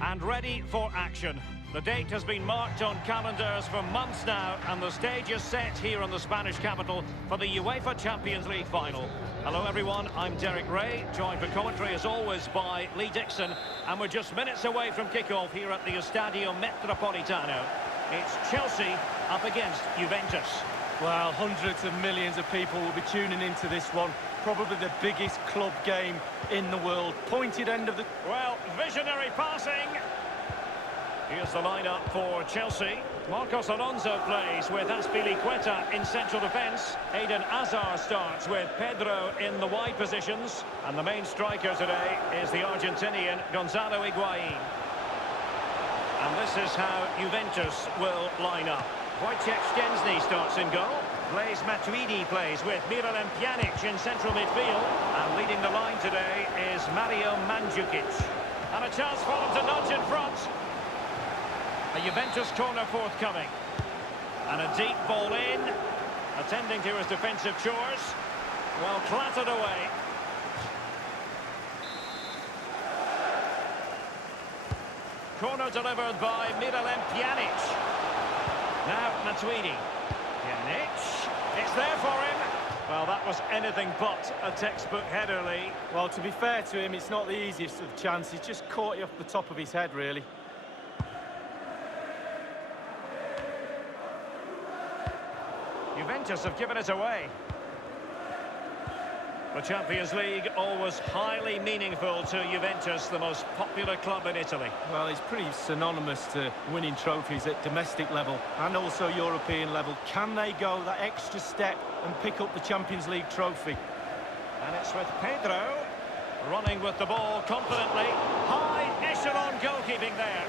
And ready for action. The date has been marked on calendars for months now, and the stage is set here in the Spanish capital for the UEFA Champions League final. Hello everyone, I'm Derek Ray, joined for commentary as always by Lee Dixon, and we're just minutes away from kickoff here at the Estadio Metropolitano. It's Chelsea up against Juventus. Well, hundreds of millions of people will be tuning into this one. Probably the biggest club game in the world. Pointed end of the... Well, visionary passing. Here's the lineup for Chelsea. Marcos Alonso plays with Azpilicueta in central defence. Eden Hazard starts with Pedro in the wide positions. And the main striker today is the Argentinian Gonzalo Higuain. And this is how Juventus will line up. Wojciech Szczęsny starts in goal. Blaise Matuidi plays with Miralem Pjanic in central midfield. And leading the line today is Mario Mandzukic. And a chance for him to nudge in front. A Juventus corner forthcoming. And a deep ball in. Attending to his defensive chores. Well, clattered away. Corner delivered by Miralem Pjanic. Now Matuidi. Pjanic. It's there for him. Well, that was anything but a textbook header, Lee. Well, to be fair to him, it's not the easiest of chances. Just caught you off the top of his head, really. Juventus have given it away. The Champions League always highly meaningful to Juventus, the most popular club in Italy. Well, it's pretty synonymous to winning trophies at domestic level and also European level. Can they go that extra step and pick up the Champions League trophy? And it's with Pedro running with the ball confidently. High echelon goalkeeping there.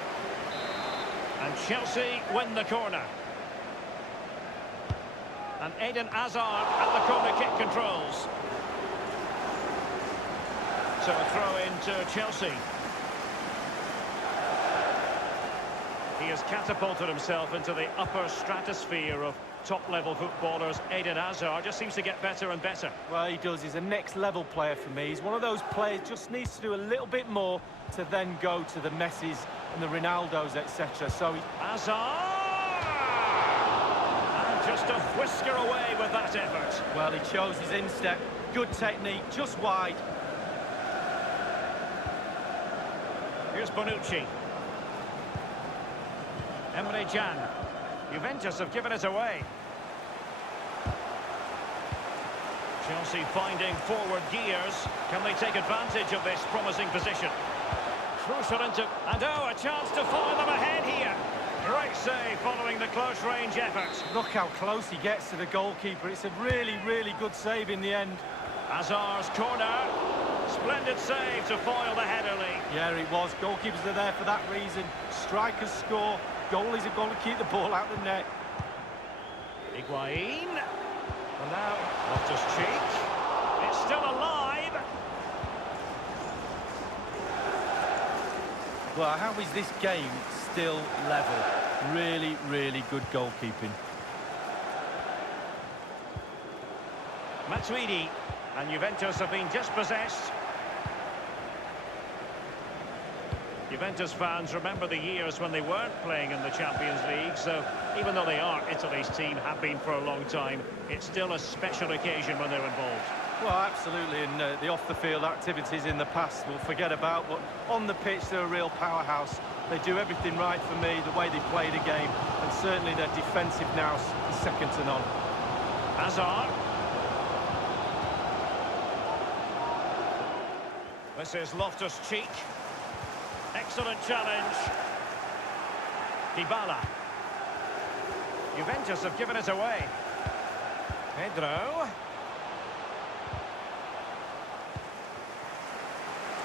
And Chelsea win the corner. And Eden Hazard at the corner kick controls. So a throw into Chelsea. He has catapulted himself into the upper stratosphere of top-level footballers. Eden Hazard just seems to get better and better. Well, he does. He's a next-level player for me. He's one of those players just needs to do a little bit more to then go to the Messis and the Ronaldos, etc. So Hazard! And just a whisker away with that effort. Well, he chose his instep. Good technique, just wide. Here's Bonucci. Emre Can. Juventus have given it away. Chelsea finding forward gears. Can they take advantage of this promising position? Crucial into... And oh, a chance to follow them ahead here. Great save following the close-range effort. Look how close he gets to the goalkeeper. It's a really, really good save in the end. Hazard's corner. Splendid save to foil the header, Lee. Yeah, it was. Goalkeepers are there for that reason. Strikers score. Goalies have got to keep the ball out the net. Higuain. And now, Loftus-Cheek. It's still alive. Well, how is this game still level? Really, really good goalkeeping. Matuidi. And Juventus have been dispossessed. Juventus fans remember the years when they weren't playing in the Champions League, so even though they are Italy's team, have been for a long time, it's still a special occasion when they're involved. Well, absolutely, and the off-the-field activities in the past we'll forget about, but on the pitch they're a real powerhouse. They do everything right for me, the way they play the game, and certainly their defensive now is second to none. Hazard. This is Loftus-Cheek. Excellent challenge. Dybala. Juventus have given it away. Pedro.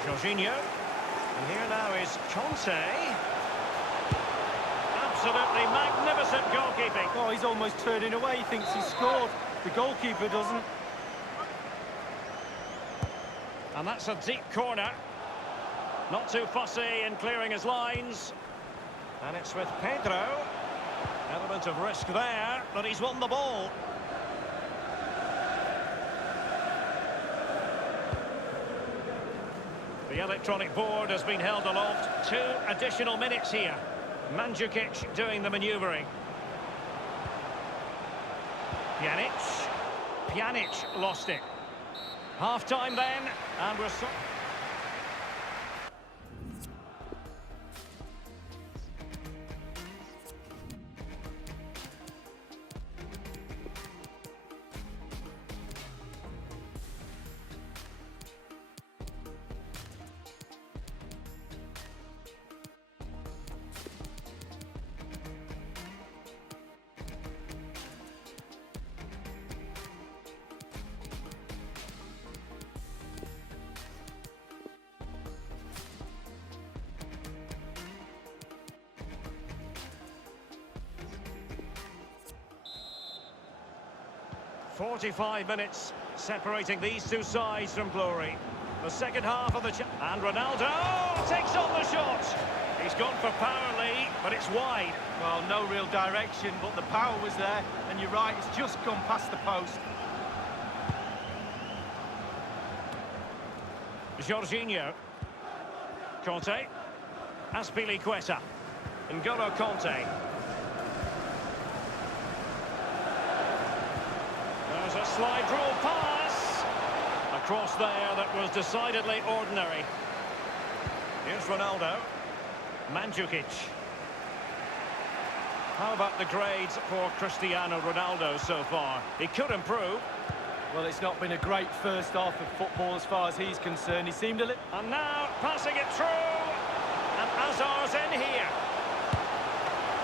Jorginho. And here now is Conte. Absolutely magnificent goalkeeping. Oh, he's almost turning away. He thinks he's scored. The goalkeeper doesn't. And that's a deep corner. Not too fussy in clearing his lines. And it's with Pedro. Element of risk there, but he's won the ball. The electronic board has been held aloft. 2 additional minutes here. Mandzukic doing the manoeuvring. Pjanic lost it. Half-time then, and we're... ...45 minutes separating these two sides from glory. The second half of the... And Ronaldo takes on the shot. He's gone for power, Lee, but it's wide. Well, no real direction, but the power was there. And you're right, it's just gone past the post. Jorginho. Conte. Azpilicueta. N'Golo Conte. There's a slide rule pass. A cross there that was decidedly ordinary. Here's Ronaldo. Mandzukic. How about the grades for Cristiano Ronaldo so far? He could improve. Well, it's not been a great first half of football as far as he's concerned. He seemed a little... And now, passing it through. And Hazard's in here.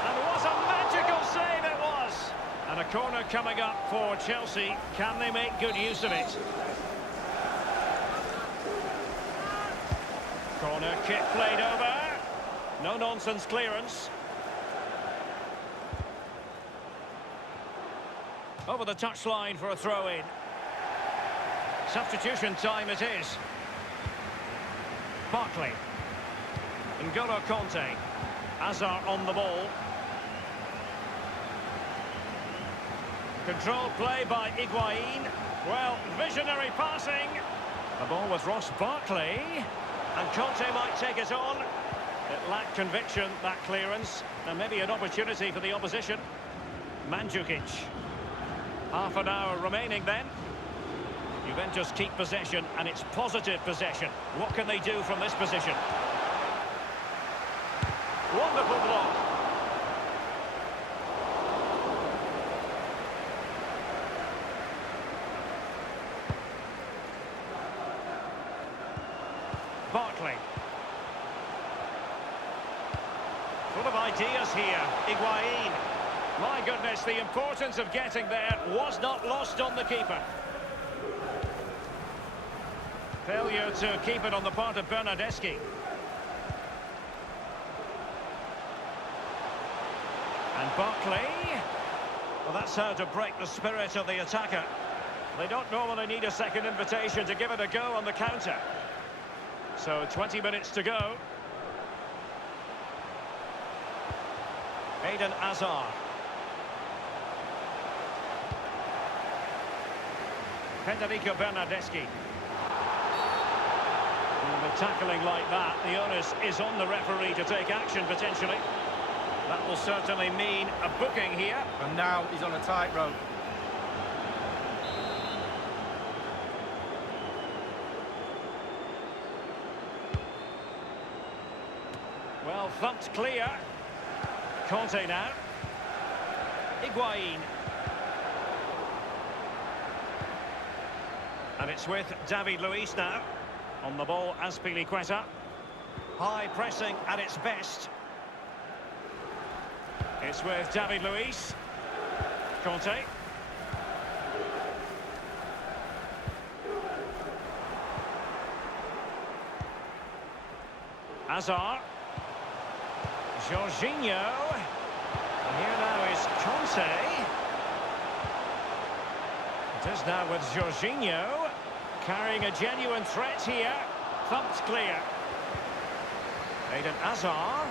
And what a magical save it was. And a corner coming up for Chelsea. Can they make good use of it? Corner kick played over. No-nonsense clearance. Over the touchline for a throw-in. Substitution time it is. Barkley. N'Golo Conte. Hazard on the ball. Controlled play by Higuain. Well, visionary passing. The ball with Ross Barkley. And Conte might take it on. It lacked conviction, that clearance. And maybe an opportunity for the opposition. Mandzukic. Half an hour remaining then. Juventus keep possession, and it's positive possession. What can they do from this position? Wonderful block. Barkley. Full of ideas here, Higuain. My goodness, the importance of getting there was not lost on the keeper. Failure to keep it on the part of Bernardeschi. And Barkley. Well, that's how to break the spirit of the attacker. They don't normally need a second invitation to give it a go on the counter. So 20 minutes to go. Eden Hazard. Federico Bernardeschi. With tackling like that, the onus is on the referee to take action potentially. That will certainly mean a booking here. And now he's on a tightrope. Well, thumped clear. Conte now. Higuain. And it's with David Luiz now. On the ball, Azpilicueta. High pressing at its best. It's with David Luiz. Conte. Hazard. Jorginho. And here now is Conte. It is now with Jorginho. Carrying a genuine threat here. Thumped clear. Eden Hazard.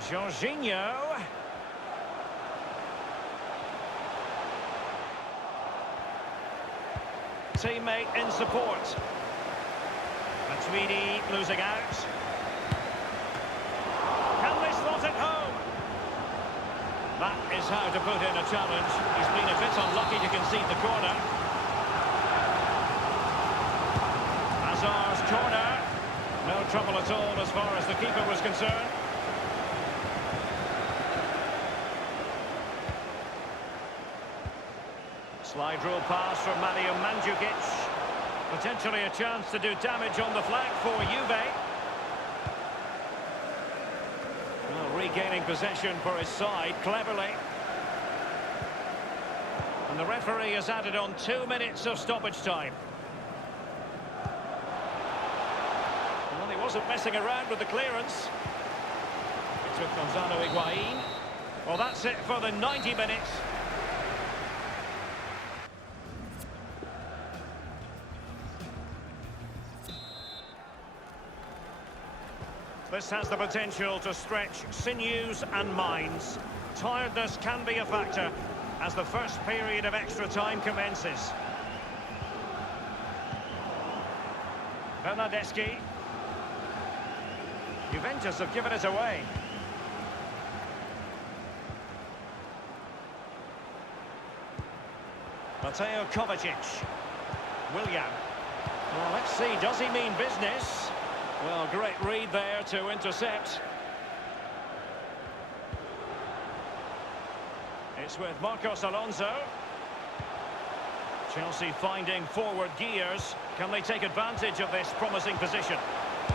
Jorginho. Teammate in support. Tweedy losing out. Can they slot it home? That is how to put in a challenge. He's been a bit unlucky to concede the corner. Hazard's corner. No trouble at all as far as the keeper was concerned. Slide rule pass from Mario Mandzukic. Potentially a chance to do damage on the flank for Juve. Well, regaining possession for his side cleverly. And the referee has added on 2 minutes of stoppage time. Well, he wasn't messing around with the clearance. It's with Gonzalo Higuain. Well, that's it for the 90 minutes. This has the potential to stretch sinews and minds. Tiredness can be a factor as the first period of extra time commences. Bernardeschi. Juventus have given it away. Mateo Kovacic. Willian. Well, let's see, does he mean business? Well, great read there to intercept. It's with Marcos Alonso. Chelsea finding forward gears. Can they take advantage of this promising position?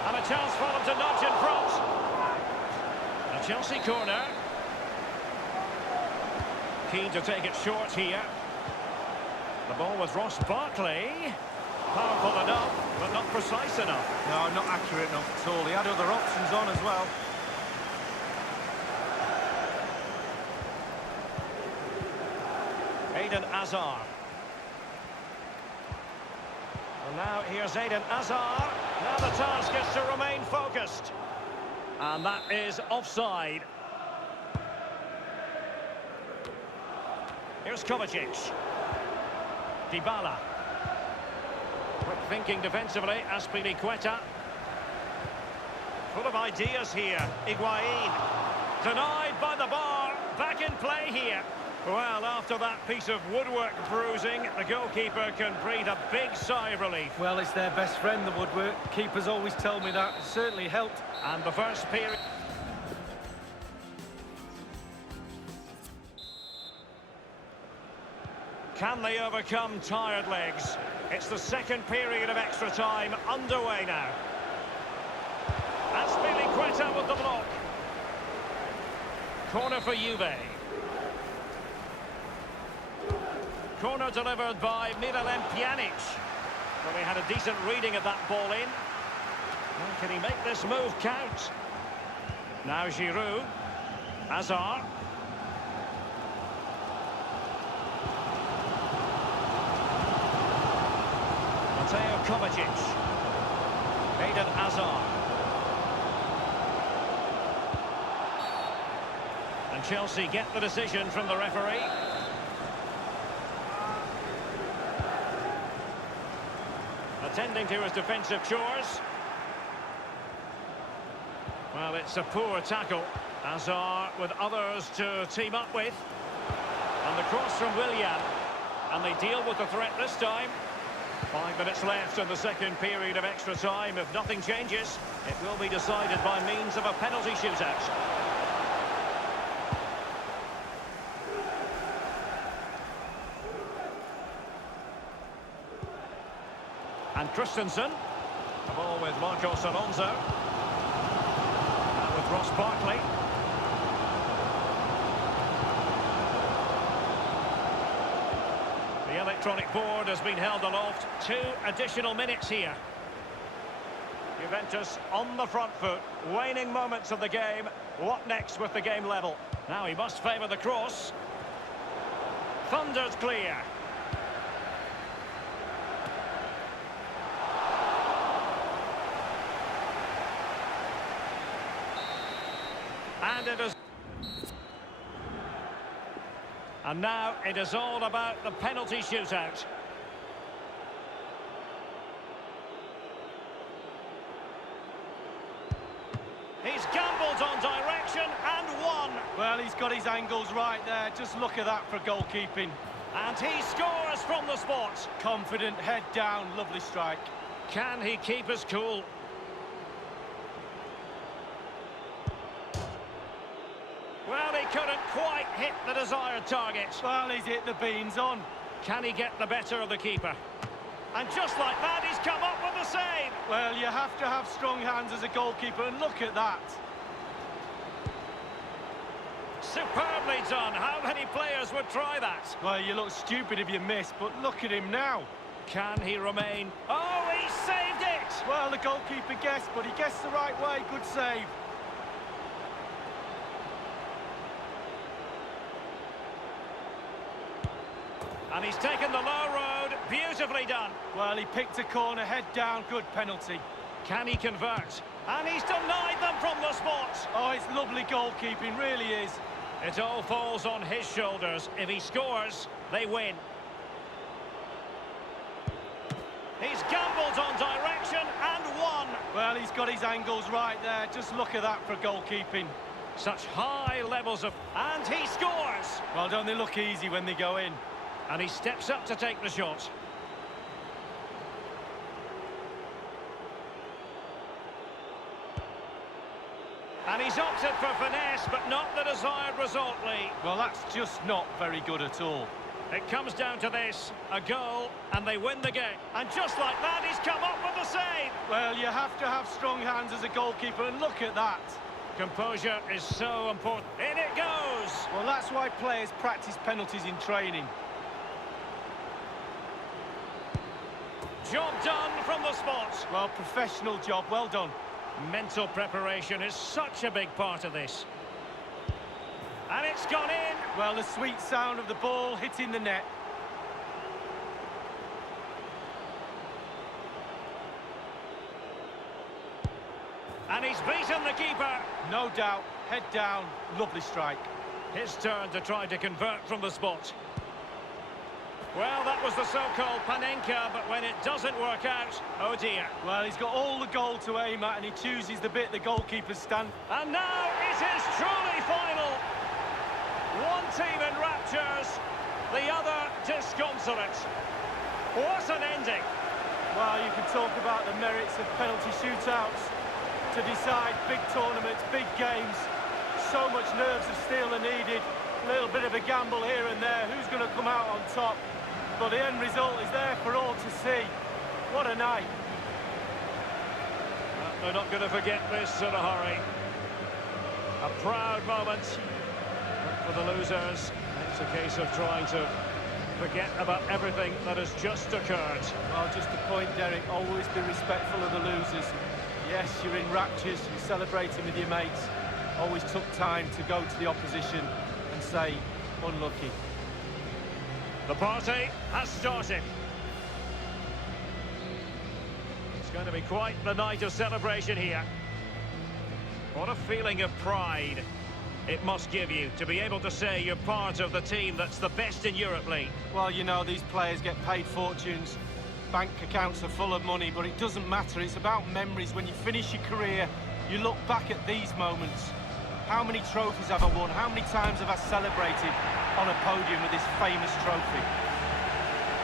And a chance for them to nudge in front. A Chelsea corner. Keen to take it short here. The ball with Ross Barkley. Powerful enough, but not precise enough. No, not accurate enough at all. He had other options on as well. Eden Hazard. And now here's Eden Hazard. Now the task is to remain focused. And that is offside. Here's Kovacic. Dybala. Quick thinking defensively, Azpilicueta. Full of ideas here, Higuain. Denied by the bar, back in play here. Well, after that piece of woodwork bruising, the goalkeeper can breathe a big sigh of relief. Well, it's their best friend, the woodwork. Keepers always tell me that. It certainly helped. And the first period... Can they overcome tired legs? It's the second period of extra time underway now. Azpilicueta with the block. Corner for Juve. Corner delivered by Miralem Pjanic. Well, he had a decent reading of that ball in. Well, can he make this move count? Now Giroud. Hazard. Mateo Kovacic. Eden Hazard. And Chelsea get the decision from the referee. Attending to his defensive chores. Well, it's a poor tackle. Hazard with others to team up with. And the cross from Willian. And they deal with the threat this time. 5 minutes left in the second period of extra time. If nothing changes, it will be decided by means of a penalty shootout. And Christensen. The ball with Marcos Alonso. And with Ross Barkley. The electronic board has been held aloft. 2 additional minutes here. Juventus on the front foot. Waning moments of the game. What next with the game level? Now he must favour the cross. Thunder's clear. And it is... And now it is all about the penalty shootout. Well, he's got his angles right there. Just look at that for goalkeeping. And he scores from the spot. Confident, head down, lovely strike. Can he keep his cool? Well, he couldn't quite hit the desired target. Well, he's hit the beans on. Can he get the better of the keeper? And just like that, he's come up with the save. Well, you have to have strong hands as a goalkeeper, and look at that. Superbly done. How many players would try that? Well, you look stupid if you miss, but look at him now. Can he remain? Oh, he saved it! Well, the goalkeeper guessed, but he guessed the right way. Good save. And he's taken the low road. Beautifully done. Well, he picked a corner, head down, good penalty. Can he convert? And he's denied them from the spot. Oh, it's lovely goalkeeping, really is. It all falls on his shoulders. If he scores, they win. He's gambled on direction and won. Well, he's got his angles right there. Just look at that for goalkeeping. Such high levels of... And he scores! Well, don't they look easy when they go in? And he steps up to take the shot. And he's opted for finesse, but not the desired result, Lee. Well, that's just not very good at all. It comes down to this, a goal, and they win the game. And just like that, he's come up with the save. Well, you have to have strong hands as a goalkeeper, and look at that. Composure is so important. In it goes! Well, that's why players practice penalties in training. Job done from the spot. Well, professional job, well done. Mental preparation is such a big part of this. And it's gone in. Well, the sweet sound of the ball hitting the net. And he's beaten the keeper. No doubt, head down, lovely strike. His turn to try to convert from the spot. Well, that was the so-called panenka, but when it doesn't work out, oh dear. Well, he's got all the goal to aim at, and he chooses the bit the goalkeepers stand. And now it is truly final. One team in raptures, the other disconsolate. What an ending. Well, you can talk about the merits of penalty shootouts to decide big tournaments, big games. So much nerves of steel are needed. A little bit of a gamble here and there. Who's going to come out on top? But the end result is there for all to see. What a night. They're not going to forget this in a hurry. A proud moment for the losers. It's a case of trying to forget about everything that has just occurred. Well, just a point, Derek, always be respectful of the losers. Yes, you're in raptures, you're celebrating with your mates. Always took time to go to the opposition and say, unlucky. The party has started. It's going to be quite the night of celebration here. What a feeling of pride it must give you to be able to say you're part of the team that's the best in Europe, Lee. Well, you know, these players get paid fortunes. Bank accounts are full of money, but it doesn't matter. It's about memories. When you finish your career, you look back at these moments. How many trophies have I won? How many times have I celebrated on a podium with this famous trophy?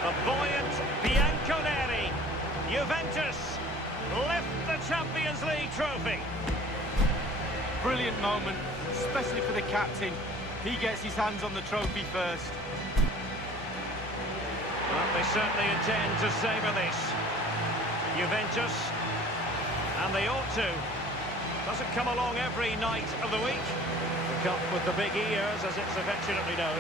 The buoyant Bianconeri, Juventus, lift the Champions League trophy. Brilliant moment, especially for the captain. He gets his hands on the trophy first. Well, they certainly intend to savour this. Juventus, and they ought to. Doesn't come along every night of the week. The cup with the big ears, as it's affectionately known.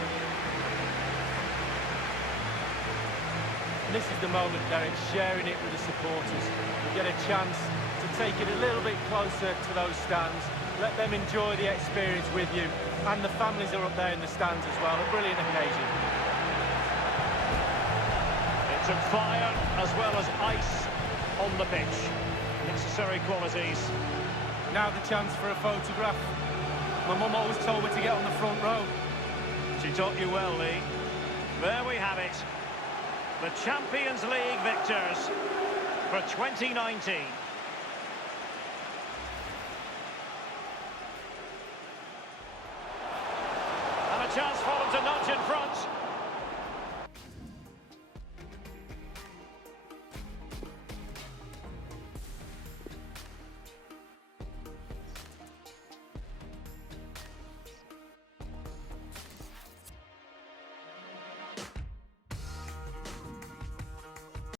And this is the moment, Derek, sharing it with the supporters. You get a chance to take it a little bit closer to those stands. Let them enjoy the experience with you. And the families are up there in the stands as well. A brilliant occasion. It took fire as well as ice on the pitch. Necessary qualities. Now the chance for a photograph. My mum always told me to get on the front row. She taught you well, Lee. There we have it. The Champions League victors for 2019. chance for them to nudge in front.